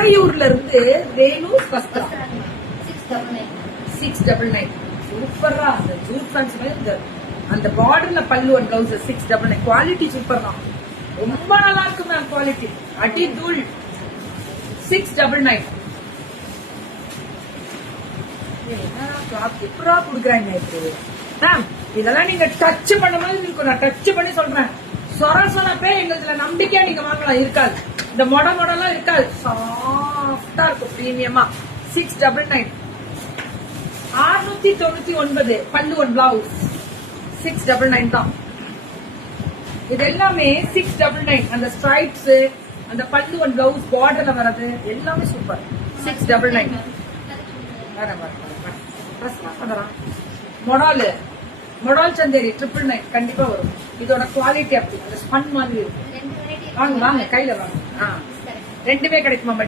துறையூர்ல இருந்து வேலு வஸ்திரம் 699 சூப்பரா அந்த ஜூட் பேண்ட்ஸ் அந்த பார்டர்ல பல்லு அண்ட் பிளவுஸ் 699 குவாலிட்டி சூப்பர் தான் ரொம்ப நல்லா இருக்கு மேம் குவாலிட்டி அடி தூள் 699 எப்படா குடுக்குறாங்க மேம் இதெல்லாம் நீங்க டச் பண்ண மாதிரி இருக்கும் நான் டச் பண்ணி சொல்றேன் சொரசொனப்பே எங்களுதுல நம்பிக்கையா நீங்க வாங்கலாம் இருக்காது இந்த மொடெல்லாம் இருக்காது சாஃப்டா இருக்கும் பிரீமியமா 699 699 பல்லு ஒன் பிளவுஸ் 699 தான் இது எல்லாமே 699 அந்த ஸ்ட்ரைப்ஸ் அந்த பல்லு ஒன் பிளவுஸ் பார்டர்ல வர்றது எல்லாமே சூப்பர் 699 மொடால் சந்தேரி 999 கண்டிப்பா வரும் இதோட குவாலிட்டி அப்படி அந்த ஸ்பன் மாதிரி இருக்கும் வாங்க வாங்க கையில வாங்க ரெண்டுமே கிடைக்குமா